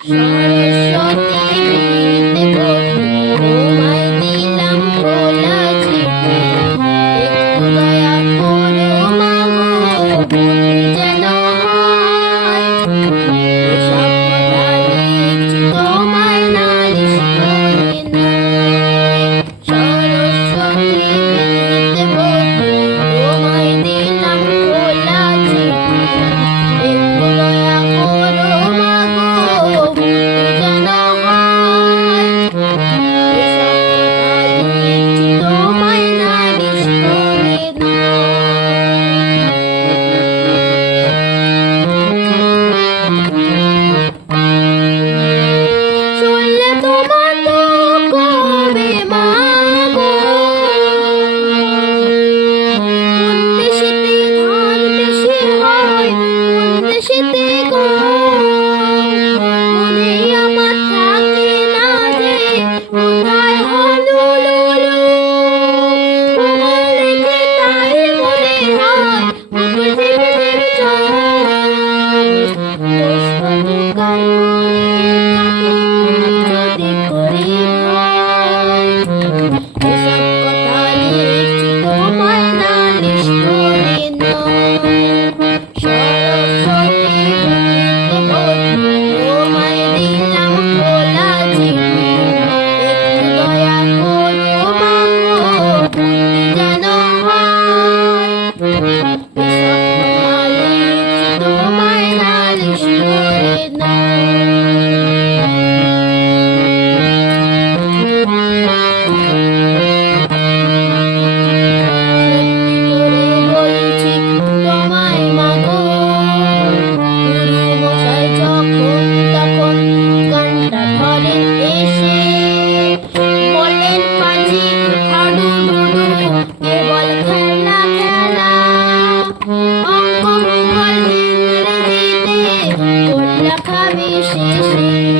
সরস্বতী বৃত্তে বধূ তোমায় দিলাম খোলা চিঠি, একটু দয়া করো মাগো ভুল যেন হয়। এসব কথা লিখছি তোমায় নালিশ করে নয়। সরস্বতী বৃত্তে বধূ তোমায় দিলাম খোলা চিঠি, একটু দয়া করো মাগো ভুল যেন হয়। এসব কথা লিখছি তোমায় নালিশ করে নয়। শুনলে তোমার দুঃখ হবে মাগো, কোন দেশেতে ধান বেশি হয়, কোন দেশেতে গম। মনে আমার থাকে না যে কোথায় হলো লুলু। ভূগোল দেখে তাই মনে হয় ভূগোল ঝিমিঝিমি চোখ। দোষ কত কাটে যদি করি ভয়। এসব কথা লিখছি তোমায় নালিশ করে নয়। সরস্বতী বৃত্তে বধূ তোমায় দিলাম খোলা চিঠি, একটু দয়া করো মাগো ভুল যেন হয়। এসব কথা লিখছি তোমায় নালিশ করে সত্যি করে বলছি তোমায় মাগো, গুরু মশাই যখন তখন গানটা ধরেন এসে, বলেন পাজি হাডুডুডু কেবল খেলা খেলা। অঙ্ক ভূগোল ইংরেজিতে তোর লেখা বিশেষে।